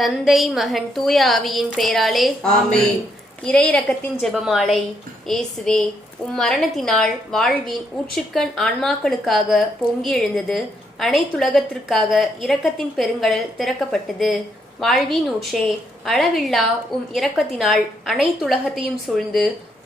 தந்தை, மகன், தூய ஆவியின் பெயராலே ஆமென். இறை இரக்கத்தின் ஜெபமாலை. இயேசுவே, மரணத்தினால் வாழ்வின் ஊற்றுக்கண் ஆன்மாக்களுக்காக பொங்கி எழுந்தது. அனைத்துலகத்திற்காக இரக்கத்தின் பெருங்கடல் திறக்கப்பட்டது. வாழ்வின் ஊற்றே, அளவில்லா இரக்கத்தினால் அனைத்துலகத்தையும் சூழ்ந்து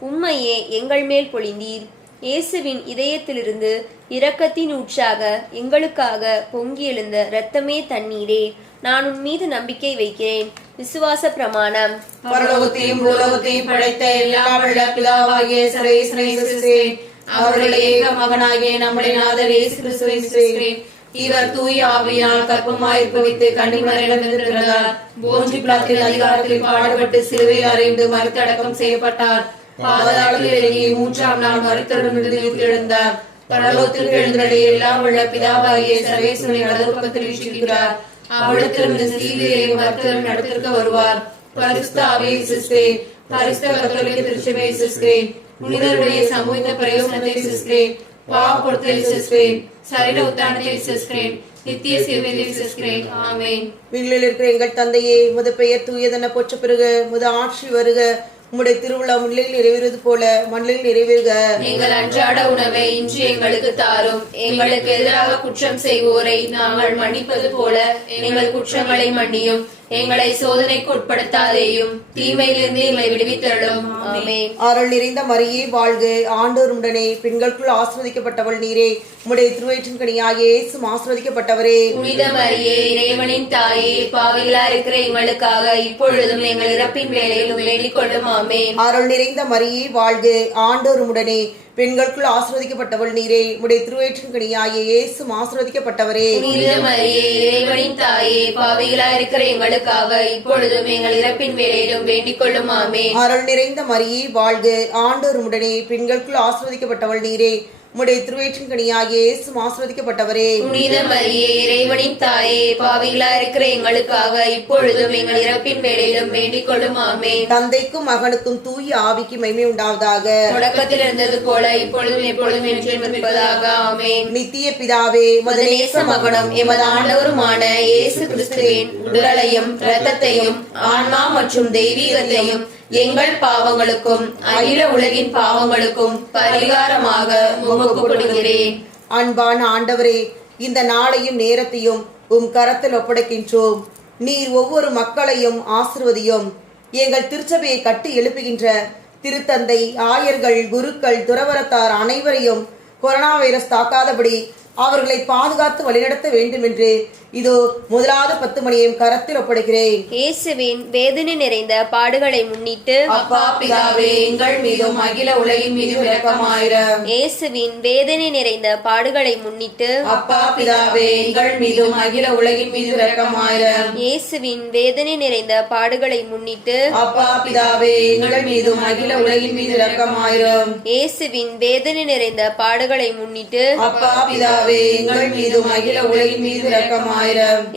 உம்மையே எங்கள் மேல் பொழிந்தீர். இயேசுவின் இதயத்திலிருந்து இரக்கத்தின் ஊற்றாக எங்களுக்காக பொங்கி எழுந்த இரத்தமே தண்ணீரே, நான் உன் மீது நம்பிக்கை வைக்கிறேன். விசுவாச பிரமாணம். பரலோகத்தையும் பூலோகத்தையும் படைத்த எல்லாம் உள்ள பிதாவாகிய சர்வேஸ்வரனை விசுவாசிக்கிறேன். அவருடைய ஏக மகனாகிய நம்முடைய நாதர் இயேசு கிறிஸ்துவை விசுவாசிக்கிறேன். இவர் தூய ஆவியினால் கர்ப்பமாய் உற்பவித்து கன்னிமரியிடமிருந்தார். போஞ்சு பிலாத்தின் அதிகாரத்தில் பாடுபட்டு சிலுவையில் அறைந்து மரித்து அடக்கம் செய்யப்பட்டார். பாதாளத்தில் இறங்கி மூன்றாம் நாள் மரித்தோரிலிருந்து எழுந்தார். பரலோகத்திற்கு எழுந்தருளி எல்லாம் உள்ள பிதாவாகிய சர்வேஸ்வரனை வலது பக்கத்தில் வீற்றிருக்கிறார். அவ்விடத்திலிருந்து சீதையை மருத்துவரின் இடத்திற்கு வருவார். பரிசுத்த ஆவியை விசுவாசிக்கிறேன். பரிசுத்த கத்தோலிக்க திருச்சபையை விசுவாசிக்கிறேன். புனிதருடைய சமூக பிரயோஜனத்தை விசுவாசிக்கிறேன். பாவப்படுத்தலை விசுவாசிக்கிறேன். சரீர உத்தாரணத்தை விசுவாசிக்கிறேன். நித்திய சேவையை விசுவாசிக்கிறேன். ஆமென். விண்ணில் இருக்கிற எங்கள் தந்தையே, உமது பெயர் தூயதென போற்ற பெறுக. உமது ஆட்சி வருக. உம்முடைய திருவிழா முன்னிலையில் நிறைவேறுவது போல மண்ணில் நிறைவேறுக. எங்கள் அன்றாட உணவை இன்று எங்களுக்கு தாரும். எங்களுக்கு எதிராக குற்றம் செய்வோரை நாங்கள் மன்னிப்பது போல எங்கள் குற்றங்களை மன்னியும். எங்களை சோதனைக்கு உட்படுத்தாதேயும், தீமையிலிருந்து எங்களை விடுவித்தருளும். ஆமென். அருள் நிறைந்த மரியே வாழ்க. ஆண்டவர் உடனே பெண்களுக்குள் ஆசீர்வதிக்கப்பட்டவள் நீரே. உம்முடைய திருவயிற்றின் கனியாகிய இயேசுவும் ஆசீர்வதிக்கப்பட்டவரே. புனித மரியே, இறைவனின் தாயே, பாவிகளா இருக்கிற எங்களுக்காக இப்பொழுதும் எங்கள் இறப்பின் வேளையிலும் வேண்டிக் கொள்ளும். ஆமென். அருள் நிறைந்த மரியே வாழ்க. ஆண்டவர் உடனே பெண்களுக்குள் ஆசீர்வதிக்கப்பட்டவள் நீரே. உம்முடைய திருவயிற்றின் கனியாகிய இயேசுவும் ஆசீர்வதிக்கப்பட்டவரே. புனித மரியே, இறைவனின் தாயே, பாவிகளா இருக்கிற எங்களுக்காக இப்பொழுதும் எங்கள் இறப்பின் வேளையிலும் வேண்டிக் கொள்ளும். ஆமென். அருள் நிறைந்த மரியே வாழ்க. ஆண்டவர் உடனே பெண்களுக்குள் ஆசீர்வதிக்கப்பட்டவள் நீரே. உம்முடைய திருவயிற்றின் கனியாகிய இயேசுவும் ஆசீர்வதிக்கப்பட்டவரே. புனித மரியே, இறைவனின் தாயே, பாவிகளா இருக்கிற எங்களுக்காக இப்பொழுதும் எங்கள் இறப்பின் வேளையிலும் வேண்டிக் கொள்ளும். ஆமென். தந்தைக்கும் மகனுக்கும் தூய ஆவிக்கு மகிமை உண்டாவதாக. தொடக்கத்தில் இருந்தது போல இப்பொழுதும் எப்பொழுதும் என்றும் இருப்பதாக. ஆமென். நித்திய பிதாவே, உமது நேச மகனும் எமது ஆண்டவருமான இயேசு கிறிஸ்துவின் உடலையும் இரத்தத்தையும் ஆன்மா மற்றும் தெய்வீகத்தையும் எங்கள் பாவங்களுக்கும் அகில உலகின் பாவங்களுக்கும் பரிகாரமாக உமக்கு கொடுக்கிறேன். அன்பான ஆண்டவரே, இந்த நாளையும் நேரத்தையும் உம் கரத்தில் ஒப்படைக்கின்றோம். நீர் ஒவ்வொரு மக்களையும் ஆசிர்வதியும். எங்கள் திருச்சபையை கட்டி எழுப்புகின்ற திருத்தந்தை, ஆயர்கள், குருக்கள், துறவரத்தார் அனைவரையும் கொரோனா வைரஸ் தாக்காதபடி அவர்களை பாதுகாத்து வழிநடத்த வேண்டும் என்று இதோ முதலாவது 10 மணியையும் கரத்தில் ஒப்படைக்கிறேன். இயேசுவின் வேதனை நிறைந்த பாடுகளை முன்னிட்டு அப்பா பிதாவே, எங்கள் மீதும் அகில உலகின் மீதும் இரக்கமாயிரம். இயேசுவின் வேதனை நிறைந்த பாடுகளை முன்னிட்டு அப்பா பிதாவே, எங்கள் மீதும் அகில உலகின் மீதும் இரக்கமாயிரம். இயேசுவின் வேதனை நிறைந்த பாடுகளை முன்னிட்டு அப்பா பிதாவே, எங்கள் மீதும் அகில உலகின் மீது இரக்கமாயிரம். இயேசுவின் வேதனை நிறைந்த பாடுகளை முன்னிட்டு அப்பா பிதாவே, எங்கள் மீதும் அகில உலகின் மீது இரக்கமாயிரம்.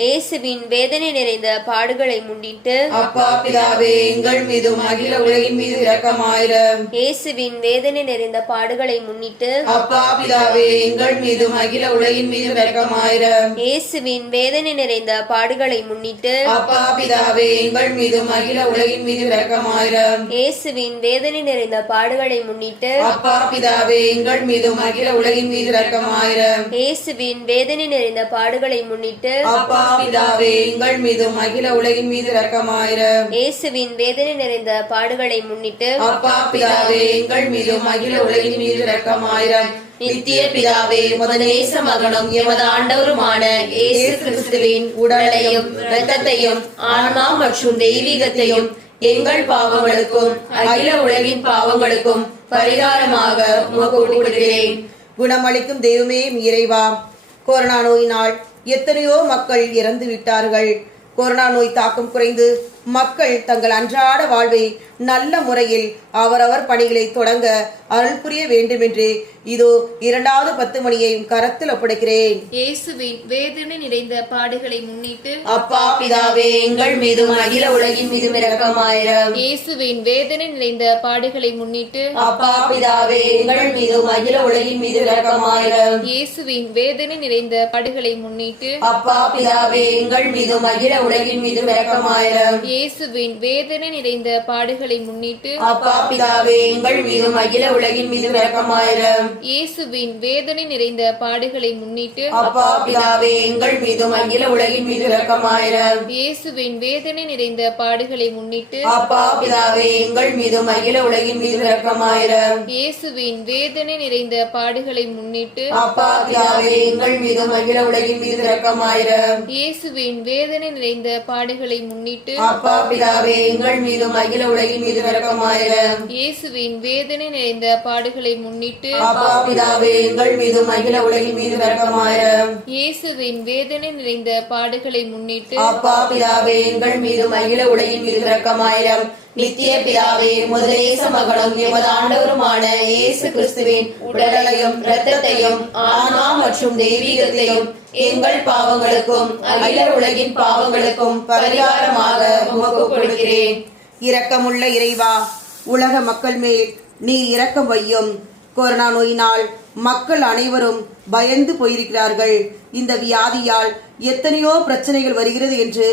இயேசுவின் வேதனை நிறைந்த பாடுகளை முன்னிட்டு அப்பா பிதாவே, எங்கள் மீதும் அகில உலகின் மீது இரக்கமாயிரம். இயேசுவின் வேதனை நிறைந்த பாடுகளை முன்னிட்டு அப்பா பிதாவே, எங்கள் மீதும் அகில உலகின் மீது இரக்கமாயிரம். இயேசுவின் வேதனை நிறைந்த பாடுகளை முன்னிட்டு அப்பா பிதாவே, எங்கள் மீதும் அகில உலகின் மீது இரக்கமாயிரம். இயேசுவின் வேதனை நிறைந்த பாடுகளை முன்னிட்டு அப்பா பிதாவே, எங்கள் மீதும் அகில உலகின் மீது இரக்கமாயிரம். இயேசுவின் வேதனை நிறைந்த பாடுகளை முன்னிட்டு அப்பா பிதாவே, எங்கள் மீதும் அகில உலகின் மீது இரக்கமாயிரம். இயேசுவின் வேதனை நிறைந்த பாடுகளை முன்னிட்டு அப்பா பிதாவே, எங்கள் மீதும் அகில உலகின் மீது இரக்கமாயிரம். நித்திய பிதாவே, உமது நேச மகனும் எமது ஆண்டவருமான இயேசு கிறிஸ்துவின் உடலையும் இரத்தத்தையும் ஆன்மா மற்றும் தெய்வீகத்தையும் எங்கள் பாவங்களுக்கும் அகில உலகின் பாவங்களுக்கும் பரிகாரமாக உமக்கு கொடுக்கிறேன். குணமளிக்கும் தெய்வமே இறைவா, கொரோனா நோயினால் எத்தனையோ மக்கள் இறந்து விட்டார்கள். கொரோனா நோய் தாக்கம் குறைந்து மக்கள் தங்கள் அன்றாட வாழ்வை நல்ல முறையில் அவரவர் பணிகளை தொடங்க அருள் புரிய வேண்டுமென்று இதோ 2வது 10 மணியையும் கரத்தில் ஒப்படைக்கிறேன். இயேசுவின் வேதனை நிறைந்த பாடுகளை முன்னிட்டு அப்பா பிதாவே எங்கள் மீதும் அகில உலகின் மீதும் இரக்கமாயிரம். இயேசுவின் வேதனை நிறைந்த பாடுகளை முன்னிட்டு அப்பா பிதாவே எங்கள் மீதும் அகில உலகின் மீது இரக்கமாயிரம். இயேசுவின் வேதனை நிறைந்த பாடுகளை முன்னிட்டு அப்பா பிதாவே எங்கள் மீதும் அகில உலகின் மீதும் இரக்கமாயிரம். இயேசுவின் வேதனை நிறைந்த பாடுகளை முன்னிட்டு அப்பா பிதாவே எங்கள் மீதும் அகில உலகின் மீதும் இரக்கமாயிரம். இயேசுவின் வேதனை நிறைந்த பாடுகளை முன்னிட்டு அப்பா பிதாவே எங்கள் மீதும் அகில உலகின் மீது இரக்கமாயிரம். இயேசுவின் வேதனை நிறைந்த பாடுகளை முன்னிட்டு அப்பா பிதாவே எங்கள் மீதும் அகில உலகின் மீது இரக்கமாயிரம். இயேசுவின் வேதனை நிறைந்த பாடுகளை முன்னிட்டு அப்பா பிதாவே எங்கள் மீதும் அகில உலகின் மீது இரக்கமாயிரம். இயேசுவின் வேதனை நிறைந்த பாடுகளை முன்னிட்டு அப்பா பிதாவே எங்கள் மீதும் அகில உலகின் மீது இரக்கமாயிரம். இயேசுவின் வேதனை நிறைந்த பாடுகளை முன்னிட்டு அப்பா பிதாவே எங்கள் மீதும் அகில உலகின் மீது இரக்கமாயிரம். இயேசுவின் வேதனை நிறைந்த பாடுகளை முன்னிட்டு அப்பா பிதாவே எங்கள் மீதும் அகில உலகின் மீது இரக்கமாயிரம். நித்திய பிதாவே முதலேச மகனும் எமது ஆண்டவருமான இயேசு கிறிஸ்துவின் உடலையும் இரத்தத்தையும் ஆன்மா மற்றும் தெய்வீகத்தையும் எங்கள் பாவங்களுக்கும் அகில உலகின் பாவங்களுக்கும் பரிகாரமாக உமக்கு கொடுக்கிறேன். இரக்கமுள்ள இறைவா, உலக மக்கள் மேல் நீர் இரக்கம் வையும். கொரோனா நோயினால் மக்கள் அனைவரும் பயந்து போயிருக்கிறார்கள். இந்த வியாதியால் எத்தனையோ பிரச்சனைகள் வருகிறது என்று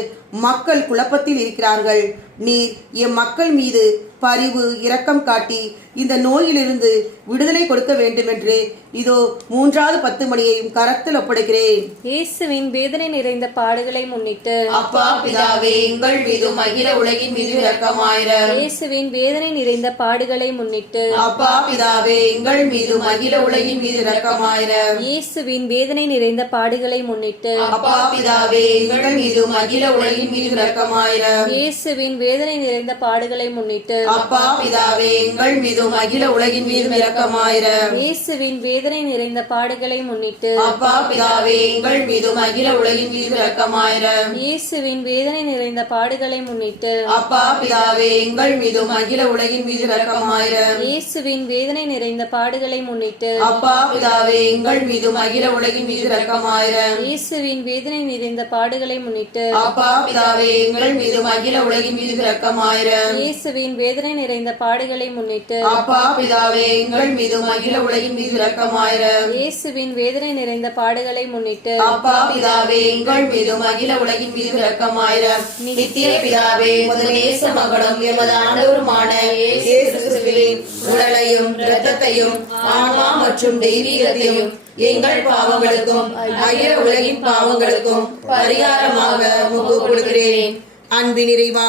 மக்கள் குழப்பத்தில் இருக்கிறார்கள். நீர் எம் மக்கள் மீது பரிவு இரக்கம் காட்டி இந்த நோயிலிருந்து விடுதலை கொடுக்க வேண்டும் என்று இதோ 3வது 10 மணியையும் கரத்தில் ஒப்படைக்கிறேன். இயேசுவின் வேதனை நிறைந்த பாடுகளை முன்னிட்டு அப்பா பிதாவே எங்கள் மீதும் அகில உலகின் மீது இரக்கமாயிரம். இயேசுவின் வேதனை நிறைந்த பாடுகளை முன்னிட்டு அப்பா பிதாவே எங்கள் மீதும் அகில உலகின் மீது இரக்கமாயிரம். இயேசுவின் வேதனை நிறைந்த பாடுகளை முன்னிட்டு அப்பா பிதாவே எங்கள் மீதும் அகில உலகின் மீது இரக்கமாயிரம். இயேசுவின் வேதனை நிறைந்த பாடுகளை முன்னிட்டு அப்பா பிதாவே எங்கள் மீதும் அகில உலகின் மீது இரக்கமாயிரம். இயேசுவின் வேதனை நிறைந்த பாடுகளை முன்னிட்டு அப்பா பிதாவே எங்கள் மீதும் அகில உலகின் மீது இரக்கமாயிரம். இயேசுவின் வேதனை நிறைந்த பாடுகளை முன்னிட்டு அப்பா பிதாவே எங்கள் மீதும் அகில உலகின் மீது இரக்கமாயிரம். இயேசுவின் வேதனை நிறைந்த பாடுகளை முன்னிட்டு அப்பா பிதாவே எங்கள் மீதும் அகில உலகின் மீது இரக்கமாயிரம். இயேசுவின் வேதனை நிறைந்த பாடுகளை முன்னிட்டு அப்பா பிதாவே எங்கள் மீதும் அகில உலகின் மீது இரக்கமாயிரம். இயேசுவின் வேதனை நிறைந்த பாடுகளை முன்னிட்டு அப்பா பிதாவே எங்கள் மீதும் அகில உலகின் மீது இரக்கமாயிரம். இயேசுவின் வேதனை நிறைந்த பாடுகளை முன்னிட்டு அப்பா பிதாவே எங்கள் மீதும் அகில உலகின் மீது இரக்கமாயிரம். நித்திய பிதாவே முதலேச மகனும் எமது ஆண்டவருமான இயேசு கிறிஸ்துவின் உடலையும் இரத்தத்தையும் ஆன்மா மற்றும் தெய்வீகத்தையும் எங்கள் பாவங்களுக்கும் அகில உலகின் பாவங்களுக்கும் பரிகாரமாக உமக்கு கொடுக்கிறேன். அன்பின் இறைவா,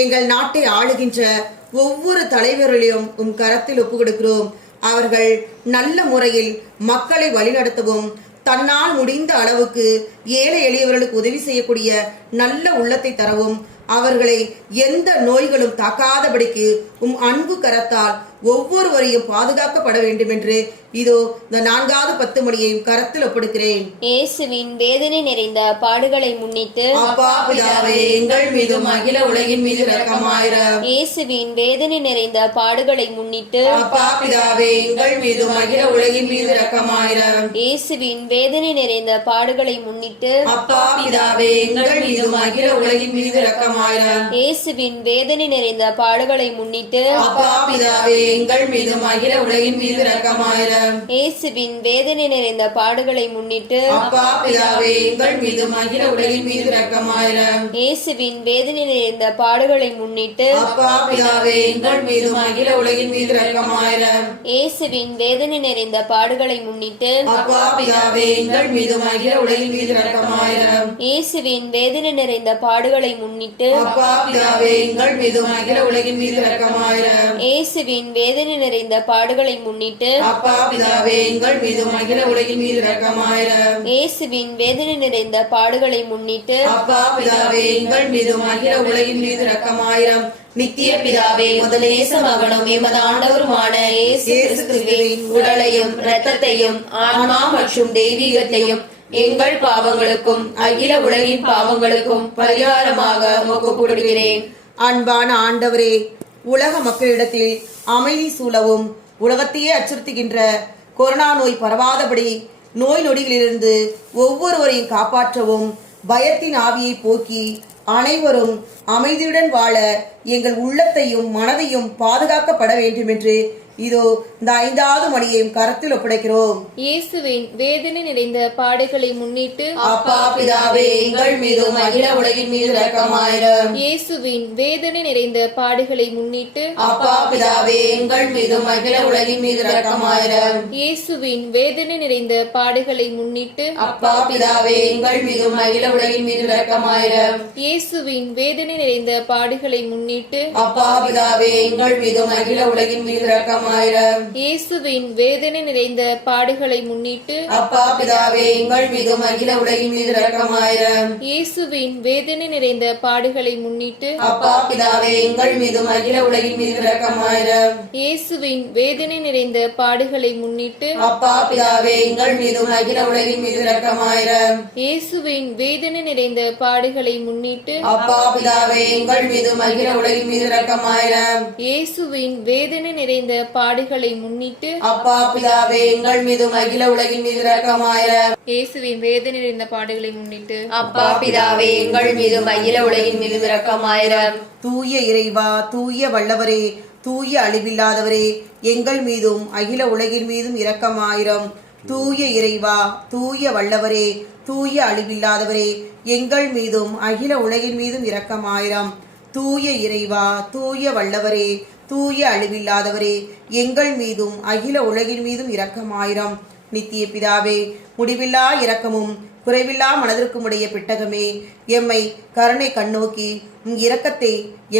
எங்கள் நாட்டை ஆளுகின்ற ஒவ்வொரு தலைவர்களையும் உம் கரத்தில் ஒப்பு கொடுக்கிறோம். அவர்கள் நல்ல முறையில் மக்களை வழிநடத்தவும் தன்னால் முடிந்த அளவுக்கு ஏழை எளியவர்களுக்கு உதவி செய்யக்கூடிய நல்ல உள்ளத்தை தரவும் அவர்களை எந்த நோய்களும் தாக்காதபடிக்கு உம் அன்பு கரத்தால் ஒவ்வொருவரையும் பாதுகாக்கப்பட வேண்டும் என்று இதோ இந்த 4வது 10 மணியையும் கரத்தில் ஒப்படுக்கிறேன். இயேசுவின் வேதனை நிறைந்த பாடுகளை முன்னிட்டு அப்பா பிதாவே எங்கள் மீதும் அகில உலகின் மீது இரக்கமாயிரம். இயேசுவின் வேதனை நிறைந்த பாடுகளை முன்னிட்டு அப்பா பிதாவே எங்கள் மீதும் அகில உலகின் மீது இரக்கமாயிரம். இயேசுவின் வேதனை நிறைந்த பாடுகளை முன்னிட்டு அப்பா பிதாவே எங்கள் மீதும் அகில உலகின் மீது இரக்கமாயிரம். இயேசுவின் வேதனை நிறைந்த பாடுகளை முன்னிட்டு அப்பா பிதாவே எங்கள் மீதும் அகில உலகின் மீது இரக்கமாயிரம். இயேசுவின் வேதனை நிறைந்த பாடுகளை முன்னிட்டு அப்பா பிதாவே எங்கள் மீதும் அகில உலகின் மீது இரக்கமாயிரம். இயேசுவின் வேதனை நிறைந்த பாடுகளை முன்னிட்டு அப்பா பிதாவே எங்கள் மீதும் அகில உலகின் மீது இரக்கமாயிரம். இயேசுவின் வேதனை நிறைந்த பாடுகளை முன்னிட்டு அப்பா பிதாவே எங்கள் மீதும் அகில உலகின் மீது இரக்கமாயிரம். இயேசுவின் வேதனை நிறைந்த பாடுகளை முன்னிட்டு அப்பா பிதாவே எங்கள் மீதும் அகில உலகின் மீது இரக்கமாயிரம். இயேசுவின் வேதனை நிறைந்த பாடுகளை முன்னிட்டு அப்பா பிதாவே எங்கள் மீதும் அகில உலகின் மீது இரக்கமாயிரம். இயேசுவின் வேதனை நிறைந்த பாடுகளை முன்னிட்டு அப்பா பிதாவே எங்கள் மீதும் அகில உலகின் மீது இரக்கமாயிரம். நித்திய பிதாவே முதலேச மகனும் எமது ஆண்டவருமான இயேசு கிறிஸ்துவின் உடலையும் இரத்தத்தையும் ஆன்மா மற்றும் தெய்வீகத்தையும் எங்கள் பாவங்களுக்கும் அகில உலகின் பாவங்களுக்கும் பரிகாரமாக உமக்கு கொடுக்கிறேன். அன்பான ஆண்டவரே, உலக மக்களிடத்தில் அமைதி சூழவும் உலகத்தையே அச்சுறுத்துகின்ற கொரோனா நோய் பரவாதபடி நோய் நொடிகளிலிருந்து ஒவ்வொருவரையும் காப்பாற்றவும் பயத்தின் ஆவியை போக்கி அனைவரும் அமைதியுடன் வாழ எங்கள் உள்ளத்தையும் மனதையும் பாதுகாக்கப்பட வேண்டும் என்று இதோ இந்த 5வது மணியையும் கரத்தில் ஒப்படைக்கிறோம். இயேசுவின் வேதனை நிறைந்த பாடுகளை முன்னிட்டு அப்பா பிதாவே, எங்கள் மீதும் அகில உலகின் மீது இரக்கமாயிரும். இயேசுவின் வேதனை நிறைந்த பாடுகளை முன்னிட்டு அப்பா பிதாவே, எங்கள் மீதும் அகில உலகின் மீது இரக்கமாயிரும். இயேசுவின் வேதனை நிறைந்த பாடுகளை முன்னிட்டு அப்பா பிதாவே, எங்கள் மீதும் அகில உலகின் மீது இரக்கமாயிரும். இயேசுவின் வேதனை நிறைந்த பாடுகளை முன்னிட்டு அப்பா பிதாவே, எங்கள் மீதும் அகில உலகின் மீது இரக்கமாயிரும். இயேசுவின் வேதனை நிறைந்த பாடுகளை முன்னிட்டு அப்பா பிதாவே, எங்கள் மீதும் அகில உலகின் மீது இரக்கமாயிரும். இயேசுவின் வேதனை நிறைந்த பாடுகளை முன்னிட்டு அப்பா பிதாவே, எங்கள் மீதும் அகில உலகின் மீது இரக்கமாயிரும். இயேசுவின் வேதனை நிறைந்த பாடுகளை முன்னிட்டு அப்பா பிதாவே, எங்கள் மீதும் அகில உலகின் மீது இரக்கமாயிரும். இயேசுவின் வேதனை நிறைந்த பாடுகளை முன்னிட்டு அப்பா பிதாவே, எங்கள் மீதும் அகில உலகின் மீது இரக்கமாயிரும். இயேசுவின் வேதனை நிறைந்த பாடுகளை முன்னிட்டு அப்பா பிதாவே, எங்கள் மீதும் அகில உலகின் மீது இரக்கமாயிரும். இயேசுவின் வேதனை நிறைந்த பாடுகளை முன்னிட்டு அப்பா பிதாவே, எங்கள் மீதும் அகில உலகின் மீது இரக்கமாயிரும். தூய இறைவா, தூய வல்லவரே, தூய அழிவில்லாதவரே, எங்கள் மீதும் அகில உலகின் மீதும் இரக்கமாயிரம். தூய இறைவா, தூய வல்லவரே, தூய அழிவில்லாதவரே, எங்கள் மீதும் அகில உலகின் மீதும் இரக்கமாயிரம். தூய இறைவா, தூய வல்லவரே, தூய அழிவில்லாதவரே, எங்கள் மீதும் அகில உலகின் மீதும் இரக்கமாயிரம். நித்திய பிதாவே, முடிவில்லா இரக்கமும் குறைவில்லா மனதிற்கும் உடைய பெட்டகமே, எம்மை கருணை கண்ணோக்கி இரக்கத்தை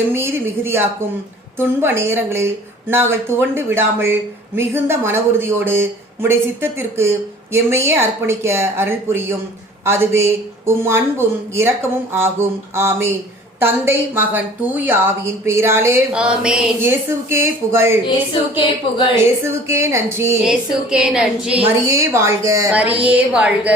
எம்மீது மிகுதியாக்கும். துன்ப நேரங்களில் நாங்கள் துவண்டு விடாமல் மிகுந்த மன உறுதியோடு உம்முடைய சித்தத்திற்கு எம்மையே அர்ப்பணிக்க அருள் புரியும். அதுவே உம் அன்பும் இரக்கமும் ஆகும். ஆமேன். தந்தை, மகன், தூய ஆவியின் பெயராலே ஆமென். இயேசுவுக்கே புகழ், இயேசுவுக்கே புகழ், இயேசுவுக்கே நன்றி, இயேசுவுக்கே நன்றி. மரியே வாழ்க, மரியே வாழ்க.